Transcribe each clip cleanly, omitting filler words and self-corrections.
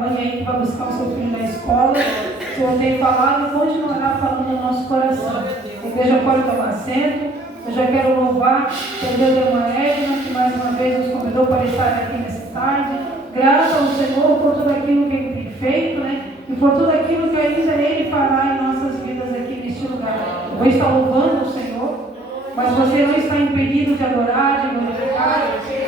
Alguém que vai buscar o seu filho na escola, o Senhor tem falado e continuará falando no nosso coração. A igreja pode tomar assento. Eu já quero louvar a Deus de uma Edna, que mais uma vez nos convidou para estar aqui nessa tarde. Graças ao Senhor por tudo aquilo que Ele tem feito, e por tudo aquilo que ainda Ele fará em nossas vidas aqui neste lugar. Eu vou estar louvando o Senhor, mas você não está impedido de adorar, de glorificar,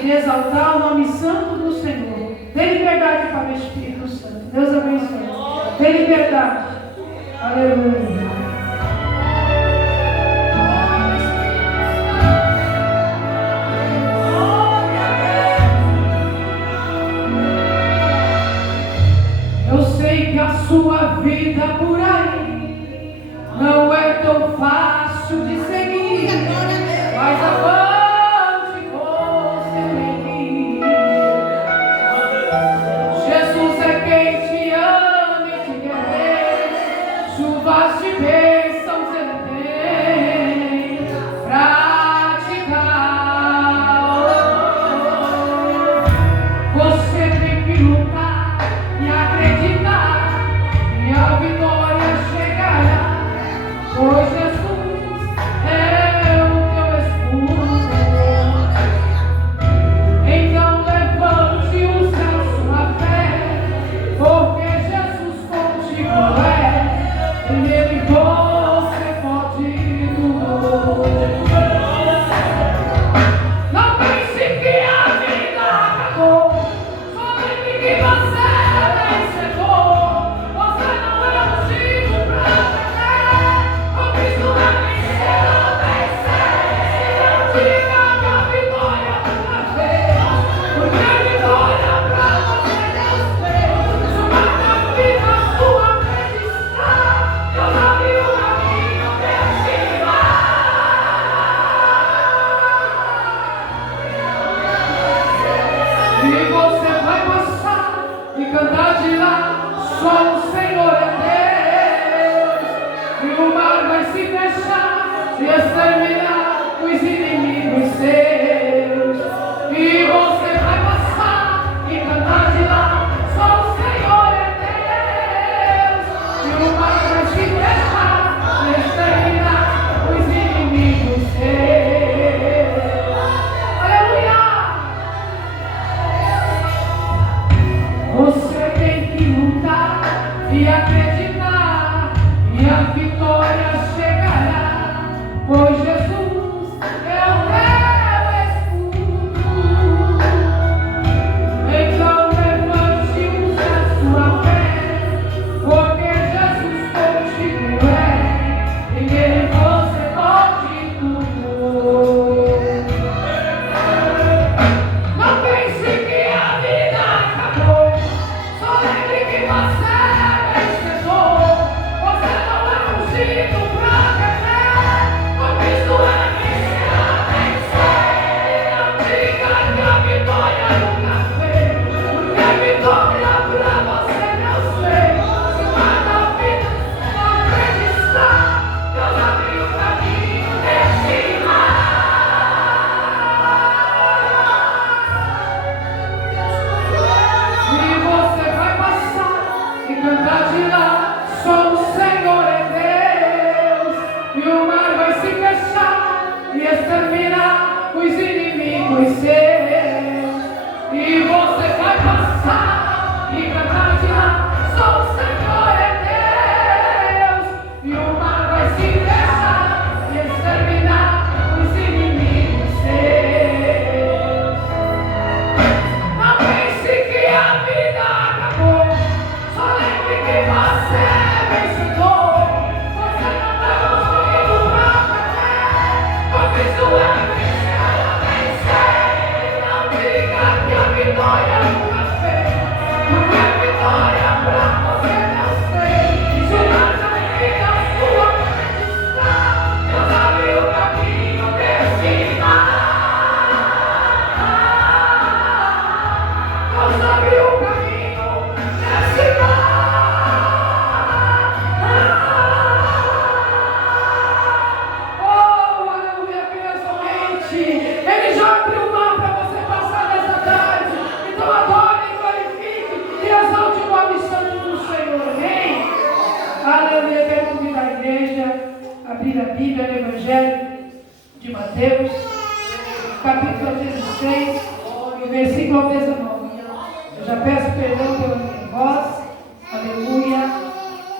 de exaltar o nome santo do Senhor. Dê liberdade para o Espírito Santo. Deus abençoe. Dê liberdade. Aleluia. Eu sei que a sua vida por aí não é tão fácil de seguir, mas avante você tem. Jesus é quem te ama e te quer, chuvas de bênçãos Ele tem pra te dar. Você tem que lutar e acreditar, e a vitória chegará, pois Jesus é o teu escudo. Então levante o céu, sua fé, porque Jesus contigo é, e nele você pode tudo. Não pense que a vida acabou, só lembre que você é vencedor. Você não é ungido pra perder, com Cristo é vencer ou vencer. Não diga que a vitória nunca fez, porque a vitória pra você Deus fez. Sua vida, sua frente está, Deus abriu o caminho deste e você vai passar e cantar de lá, só o Senhor é Deus. E o mar vai se fechar e exterminar os inimigos seus. E você vai passar e cantar de lá, só o Senhor é Deus. E o mar vai se fechar e exterminar os inimigos seus. Aleluia! Você tem que lutar e acreditar, e a vitória chegará, pois Jesus é o teu escudo. Então levante a sua fé, porque Jesus contigo é, e nele você pode tudo. Não pense que a vida acabou, só lembre que você é vencedor. Você não é ungido pra perder, com Cristo é vencer ou vencer. Não diga que a vitória nunca fez, porque a vitória pra você Deus fez. Sua vida, sua frente está, Deus abriu o caminho deste mar. E você vai passar e cantar de lá, só o Senhor é Deus. E o mar vai se fechar e exterminar os inimigos seus. E você vai passar e cantar de lá, só o Senhor é Deus. E o mar vai se fechar e exterminar os inimigos seus. Não pense que a vida acabou, só lembre que você é vencedor. Você não é ungido pra perder, com Cristo é vencer ou vencer. Não diga que a vitória nunca fez, porque a vitória pra você Deus fez. Jurar na vida, sua frente está, Deus abriu o caminho deste mar. Deus abriu o caminho desse mar. Oh, aleluia, criançamente. Ele já abriu o mar para você passar nessa tarde. Então adore, glorifique e exalte o abrir a Bíblia no Evangelho de Mateus, capítulo 16, e o versículo 19. Eu já peço perdão pela minha voz, aleluia,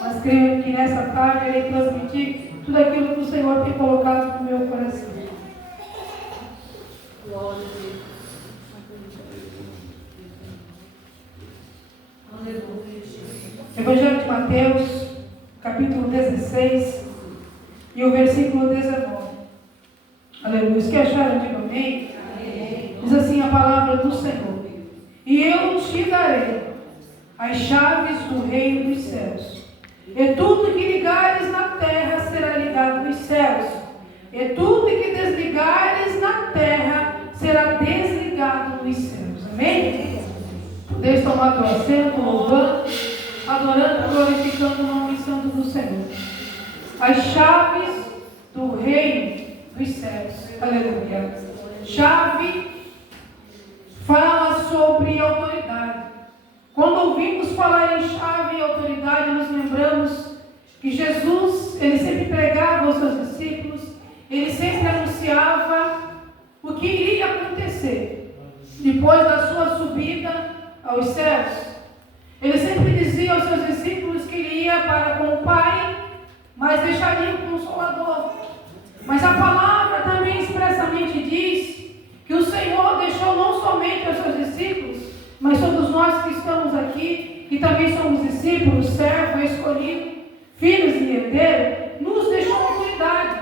mas creio que nessa tarde eu irei transmitir tudo aquilo que o Senhor tem colocado no meu coração. Glória a Deus. Evangelho de Mateus, capítulo 16 e o versículo 19. Aleluia. Os que acharam, digam amém. Diz assim a palavra do Senhor: e eu te darei as chaves do reino dos céus, e tudo que ligares na terra será ligado nos céus, e tudo que desligares na terra será desligado nos céus. Amém? Podeis tomar teu assento, louvando, adorando, glorificando o nome santo do Senhor. As chaves do reino dos céus. Aleluia. Chave fala sobre autoridade. Quando ouvimos falar em chave e autoridade, nos lembramos que Jesus, ele sempre pregava aos seus discípulos, ele sempre anunciava o que iria acontecer depois da sua subida aos céus. Ele sempre dizia aos seus discípulos que ele ia para com o Pai, mas deixaria um Consolador. Mas a palavra também expressamente diz que o Senhor deixou não somente aos seus discípulos, mas todos nós que estamos aqui, que também somos discípulos, servo, escolhido, filhos e herdeiro, nos deixou autoridade.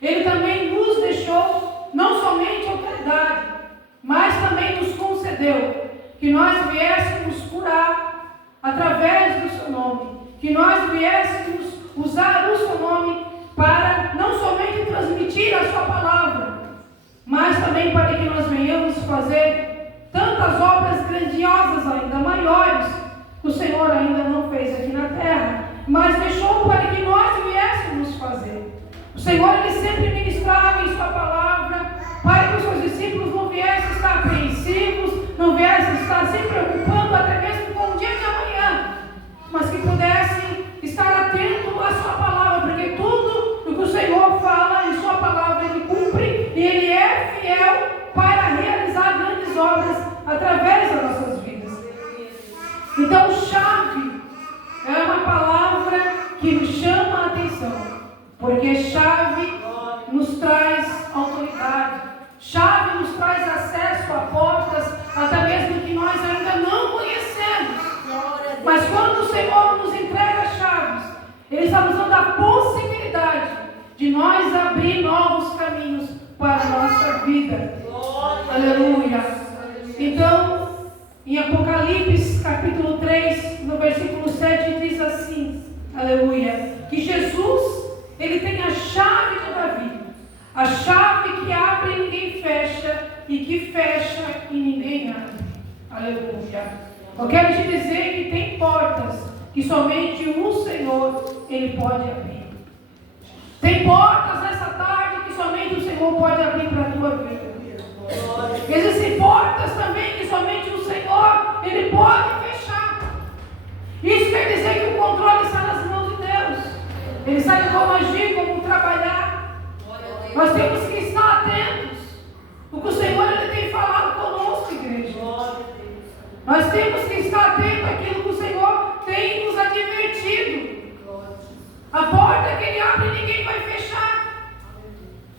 Ele também nos deixou não somente autoridade, mas também nos concedeu que nós viéssemos curar através do seu nome, que nós viéssemos usar o seu nome para não somente transmitir a sua palavra, mas também para que nós venhamos fazer tantas obras grandiosas ainda, maiores, que o Senhor ainda não fez aqui na terra, mas deixou para que nós viéssemos fazer. O Senhor, ele sempre ministrava em sua palavra para que os seus discípulos não viessem estar apreensivos, não viessem estar se preocupando até mesmo com o dia de amanhã, mas que pudessem estar atentos à sua palavra, porque tudo o que o Senhor fala em sua palavra ele cumpre, e ele é fiel para realizar grandes obras através das nossas vidas. Então, chave é uma palavra que nos chama a atenção, porque chave nos traz autoridade, chave nos traz acesso a portas, até mesmo que nós ainda não conhecemos. Mas quando o Senhor nos entrega as chaves, Ele está nos dando a possibilidade de nós abrir novos caminhos para a nossa vida. Aleluia. Então, em Apocalipse capítulo 3, no versículo 7, diz assim, aleluia, que Jesus, ele tem a chave de Davi, a chave que abre e ninguém fecha, e que fecha e ninguém abre. Aleluia. Eu quero te dizer que tem portas que somente o Senhor, ele pode abrir. Tem portas nessa tarde que somente o Senhor pode abrir para a tua vida. Existem portas também que somente o Senhor, ele pode fechar. Isso quer dizer que o controle está nas mãos de Deus. Ele sabe como agir, como trabalhar. Nós temos que estar atentos. O que o Senhor ele tem falado conosco, igreja. Nós temos que estar atentos àquilo que o Senhor tem nos advertido. A porta que Ele abre, ninguém vai fechar.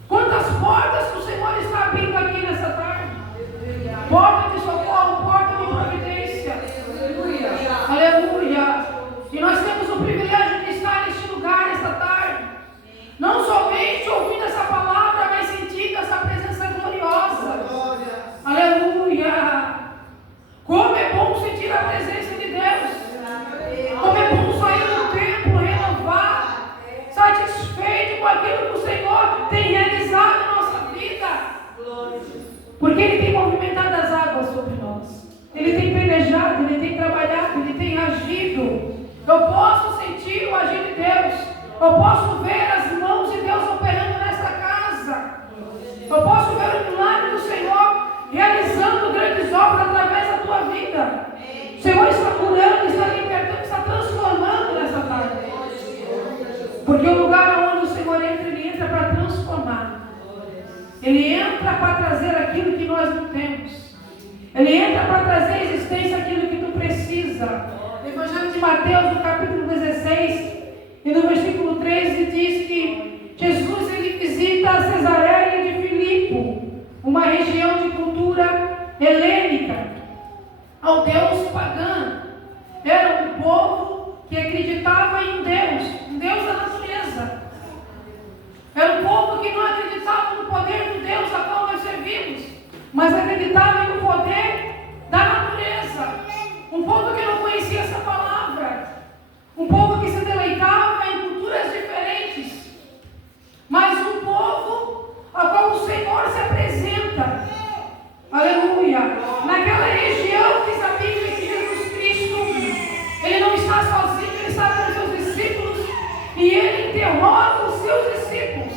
Quantas portas que o Senhor está abrindo aqui nessa tarde? Porta de socorro, porta de providência. Aleluia. E nós temos o privilégio de estar neste lugar nesta tarde. Não somente ouvindo essa palavra, mas sentindo essa presença gloriosa. Aleluia. Como é bom sentir a presença de Deus. Como é bom sair do templo renovado, satisfeito com aquilo que o Senhor tem realizado em nossa vida. Porque Ele tem movimentado as águas sobre nós. Ele tem pelejado, Ele tem trabalhado, Ele tem agido. Eu posso sentir o agir de Deus. Eu posso ver as mãos de Deus operando nesta casa. Eu posso ver o milagre do Senhor realizando grandes obras através da tua vida. O Senhor está curando, está libertando, está transformando nessa tarde. Porque o lugar onde o Senhor entra, para trazer aquilo que nós não temos. Ele entra para trazer à existência aquilo que tu precisa. No Evangelho de Mateus, no capítulo 16, e no versículo 13, diz que Jesus ele visita a Cesareia de Filipe, uma região de cultura helênica, ao Deus pagão. Era um povo que acreditava em um Deus da natureza. Era um povo que não acreditava no poder do Deus a qual nós servimos, mas acreditava no poder da natureza. Um povo que não conhecia essa palavra. Um povo que se deleitava em culturas diferentes. Mas um povo a qual o Senhor se apresenta. Aleluia. Naquela região diz a Bíblia que Jesus Cristo, ele não está sozinho, ele está com os seus discípulos. E ele interroga os seus discípulos.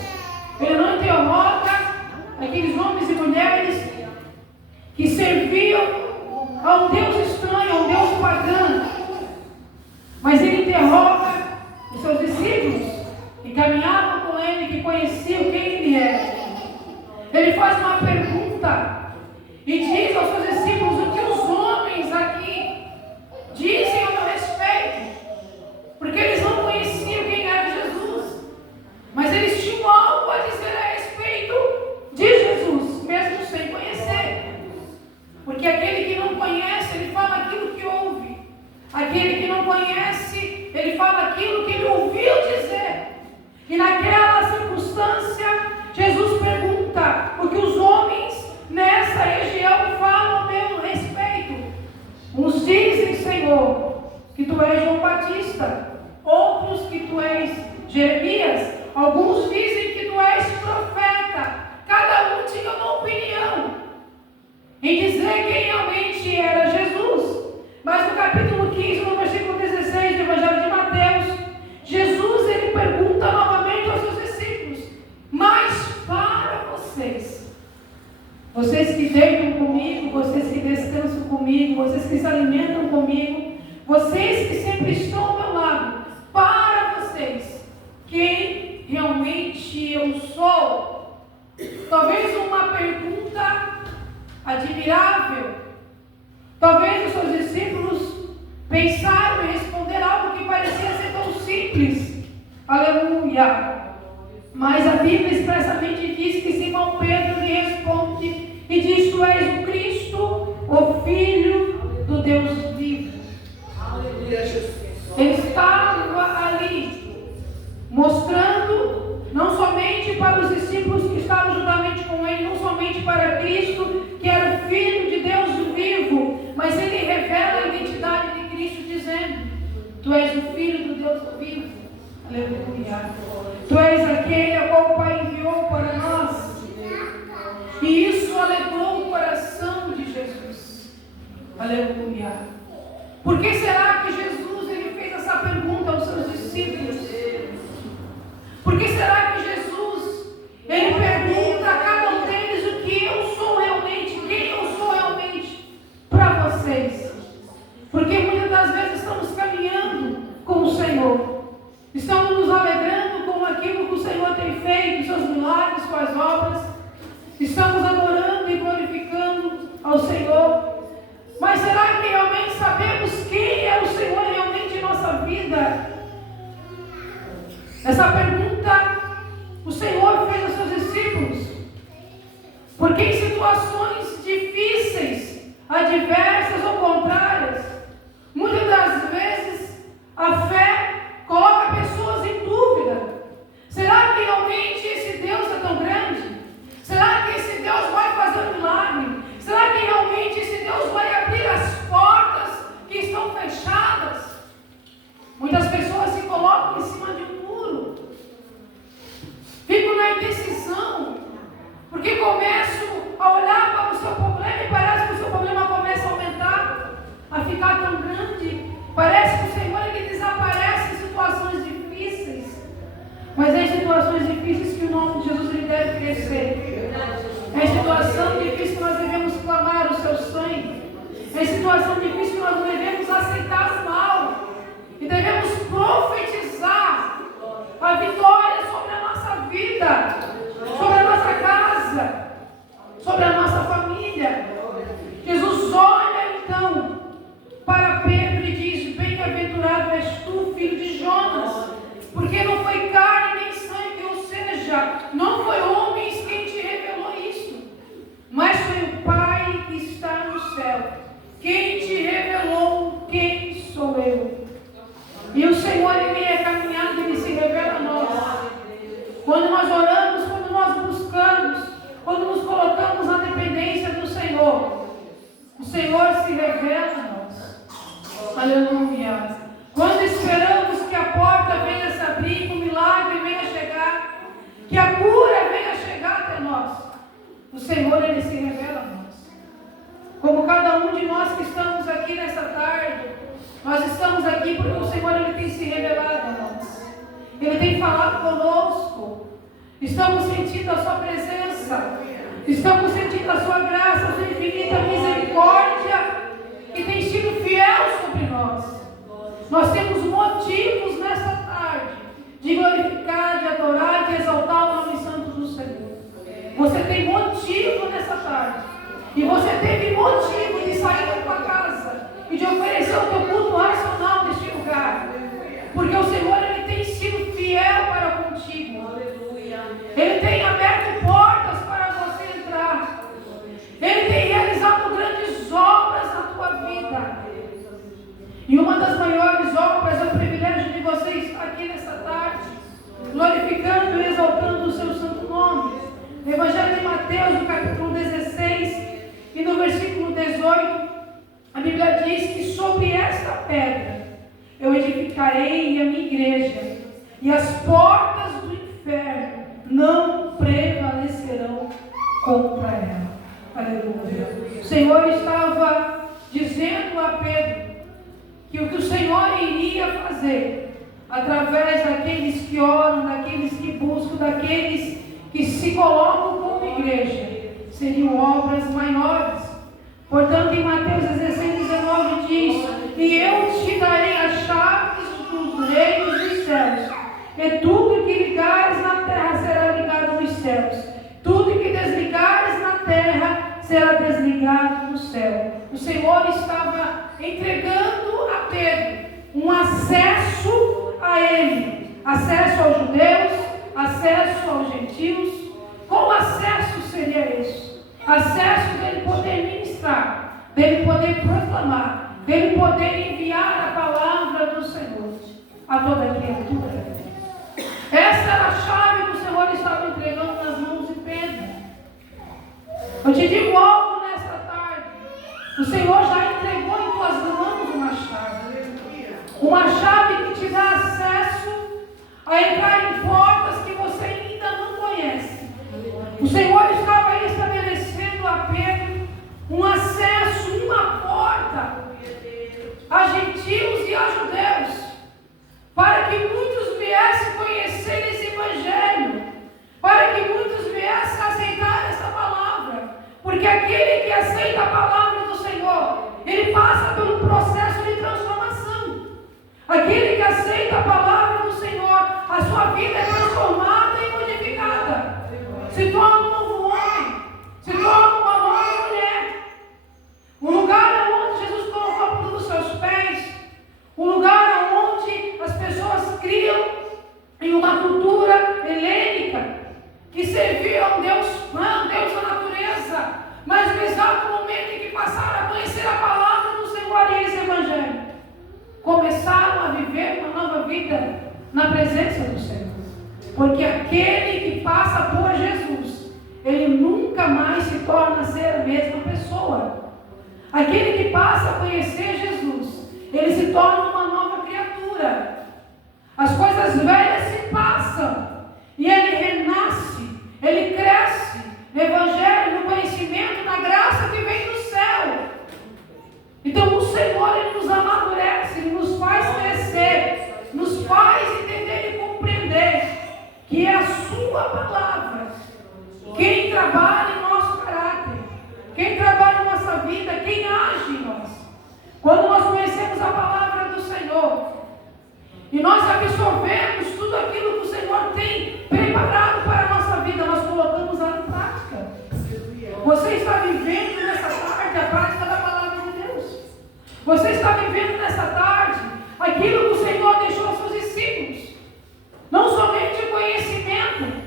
Ele não interroga aqueles homens e mulheres que serviam a um Deus estranho, a um Deus pagão. Mas ele interroga os seus discípulos que caminhavam com ele, que conheciam quem ele era. Ele faz uma pergunta e diz aos seus discípulos o que os homens aqui dizem ao meu respeito. Porque eles não conheciam quem era Jesus, mas eles tinham algo a dizer a respeito de Jesus, mesmo sem conhecer. Porque aquele que não conhece, ele fala aquilo que ouve. Aquele que não conhece, ele fala aquilo que ele ouviu dizer. E naquela circunstância, Jesus pergunta o que os homens nessa região falam a meu respeito. Uns dizem, Senhor, que tu és João Batista. Outros que tu és Jeremias. Alguns dizem que tu és profeta. Cada um tinha uma opinião em dizer quem realmente era Jesus. Mas no capítulo 15, no versículo 16 do Evangelho de Mateus, Jesus ele pergunta novamente aos seus discípulos: mas para vocês que deitam comigo, vocês que descansam comigo, vocês que se alimentam comigo, vocês que sempre estão ao meu lado, para vocês, quem realmente eu sou? Talvez uma pergunta admirável. Talvez os seus discípulos pensaram em responder algo que parecia ser tão simples. Aleluia. Mas a Bíblia expressamente diz que Simão Pedro lhe responde e diz: tu és o Cristo, o Filho do Deus vivo. Aleluia, Jesus. Ele estava ali mostrando não somente para os discípulos que estavam juntamente com ele, não somente para Cristo, que era o Filho de Deus vivo, mas ele revela a identidade de Cristo dizendo: tu és o Filho do Deus vivo. Aleluia. Tu és aquele a qual o Pai enviou para nós. E isso alegrou o coração de Jesus. Aleluia. Por que será que Jesus ele fez essa pergunta aos seus discípulos? Por que será que Jesus ele pergunta a cada um deles o que eu sou realmente, quem eu sou realmente para vocês? Porque muitas das vezes estamos caminhando com o Senhor, estamos nos alegrando com aquilo que o Senhor tem feito, seus milagres, suas obras, estamos adorando e glorificando ao Senhor. Mas será que realmente sabemos quem é o Senhor realmente em nossa vida? Essa pergunta o Senhor fez aos seus discípulos, porque em situações difíceis, adversas ou contrárias, muitas das vezes a fé coloca pessoas em dúvida. Será que realmente esse Deus é tão grande? Será que esse Deus vai fazer um milagre? Será que realmente esse Deus vai abrir as portas que estão fechadas? Muitas pessoas se colocam em cima de um muro, ficam na indecisão, porque começam a olhar para o seu problema e parece que o seu problema começa a aumentar, a ficar tão grande. Parece que o Senhor ele desaparece em situações difíceis. Mas é em situações difíceis que o nome de Jesus ele deve crescer. É em situação difícil que nós devemos clamar o seu sangue. É em situação difícil que nós devemos aceitar o mal. E devemos profetizar a vitória sobre a nossa vida, sobre a nossa casa. E o Senhor, Ele é caminhando, Ele se revela a nós. Quando nós oramos, quando nós buscamos, quando nos colocamos na dependência do Senhor, o Senhor se revela a nós. Aleluia. Quando esperamos que a porta venha se abrir, que o milagre venha chegar, que a cura venha chegar até nós, o Senhor, Ele se revela a nós. Como cada um de nós que estamos aqui nessa tarde, nós estamos aqui porque o Senhor, Ele tem se revelado a nós. Ele tem falado conosco. Estamos sentindo a sua presença. Estamos sentindo a sua graça, a sua infinita misericórdia, que tem sido fiel sobre nós. Nós temos motivos nessa tarde de glorificar, de adorar, de exaltar o nome santo do Senhor. Você tem motivo nessa tarde. E você teve motivo de sair da tua casa e de oferecer o teu culto racional neste lugar. Porque o Senhor, Ele tem sido fiel para contigo. Ele tem aberto portas para você entrar. Ele tem realizado grandes obras na tua vida. E uma das maiores obras é o privilégio de você estar aqui nessa tarde, glorificando e exaltando o seu santo nome. No Evangelho de Mateus, no capítulo 16 e no versículo 18, a Bíblia diz que sobre esta pedra eu edificarei a minha igreja, e as portas do inferno não prevalecerão contra ela. Aleluia. O Senhor estava dizendo a Pedro que o que o Senhor iria fazer através daqueles que oram, daqueles que buscam, daqueles que se colocam como igreja, seriam obras maiores. Portanto, em Mateus 16:19 diz: e eu te darei as chaves dos reinos dos céus, e tudo que ligares na terra será ligado nos céus, tudo que desligares na terra será desligado no céu. O Senhor estava entregando a Pedro um acesso a Ele, acesso aos judeus, acesso aos gentios. Qual acesso seria esse? Acesso dele poder ministrar, dele poder proclamar, dele poder enviar a palavra do Senhor a toda criatura. Essa era a chave que o Senhor estava entregando nas mãos de Pedro. Eu te digo algo nessa tarde: o Senhor já entregou em tuas mãos uma chave que te dá acesso a entrar em portas que você ainda não conhece. O Senhor estava aí estabelecendo a Pedro um acesso, uma porta a gentios e a judeus, para que muitos viessem conhecer esse Evangelho, para que muitos viessem aceitar essa palavra, porque aquele que aceita a palavra do Senhor, ele passa pelo processo de transformação. Aquele que aceita a palavra do Senhor, a sua vida é transformada e modificada, se torna um novo homem, se torna uma nova mulher. Um lugar onde Jesus colocou a planta dos seus pés, um lugar onde as pessoas criam em uma cultura helênica, que servia a um Deus Pai, um Deus da natureza, mas no exato momento em que passaram a conhecer a palavra do Senhor e esse Evangelho, começaram a viver uma nova vida na presença do Senhor. Porque aquele que passa por Jesus, ele nunca mais se torna a ser a mesma pessoa. Aquele que passa a conhecer Jesus, ele se torna uma nova criatura. As coisas velhas se passam e ele renasce, ele cresce no Evangelho, no conhecimento, na graça que vem do céu. Então o Senhor, ele nos amadurece, ele nos faz crescer, nos faz entender e compreender que é a sua palavra quem trabalha em nosso caráter, quem trabalha em nossa vida, quem age em nós. Quando nós conhecemos a palavra do Senhor e nós absorvemos tudo aquilo que o Senhor tem preparado para a nossa vida, nós colocamos ela em prática. Você está vivendo nessa tarde a prática da palavra de Deus. Você está vivendo nessa tarde aquilo que o Senhor deixou aos seus discípulos. Não somente o conhecimento,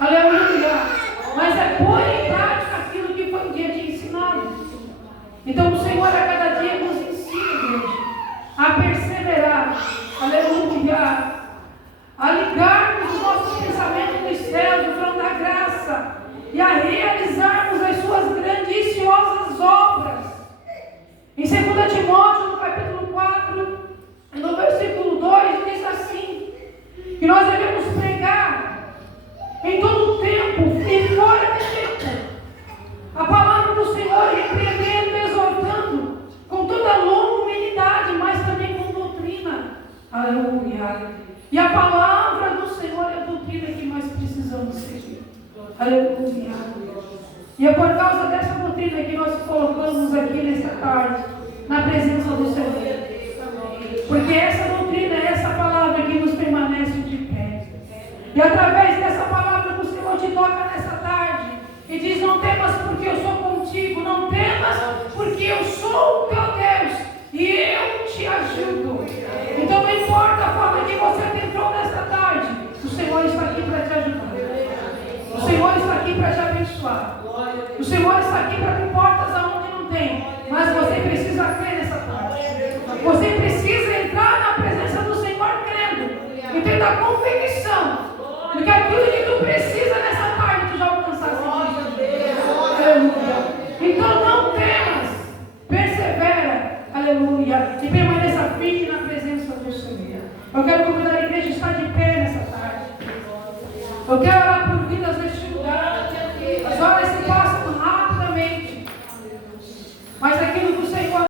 aleluia, mas é pôr em prática aquilo que foi um dia de ensinado. Então o Senhor a cada dia nos ensina, igreja, a perseverar, aleluia, a ligarmos os nossos pensamentos nos céus, no trono da graça, e a realizarmos as suas grandiosas obras. Em 2 Timóteo, no capítulo 4, no versículo 2, diz assim, que nós devemos pregar em todo o tempo e fora de tempo a palavra do Senhor, repreendendo, exortando com toda longa humildade, mas também com doutrina. Aleluia. E a palavra do Senhor é a doutrina que nós precisamos seguir. Aleluia. E é por causa dessa doutrina que nós colocamos aqui nesta tarde, na presença do Senhor. Porque essa doutrina é essa palavra que nos permanece de pé. E através dessa palavra o Senhor te toca nessa tarde e diz: não temas porque eu sou contigo, não temas porque eu sou o teu Deus e eu te ajudo. Então não importa a forma que você entrou nessa tarde, o Senhor está aqui para te ajudar. O Senhor está aqui para te abençoar. O Senhor está aqui para abrir portas aonde não tem. Mas você precisa crer nessa tarde. Você precisa entrar na presença do Senhor crendo. E ter a convicção de que aquilo que tu precisa nessa tarde tu já alcançaste. Aleluia. Então não temas. Persevera. Aleluia. E permaneça firme na presença do Senhor. Eu quero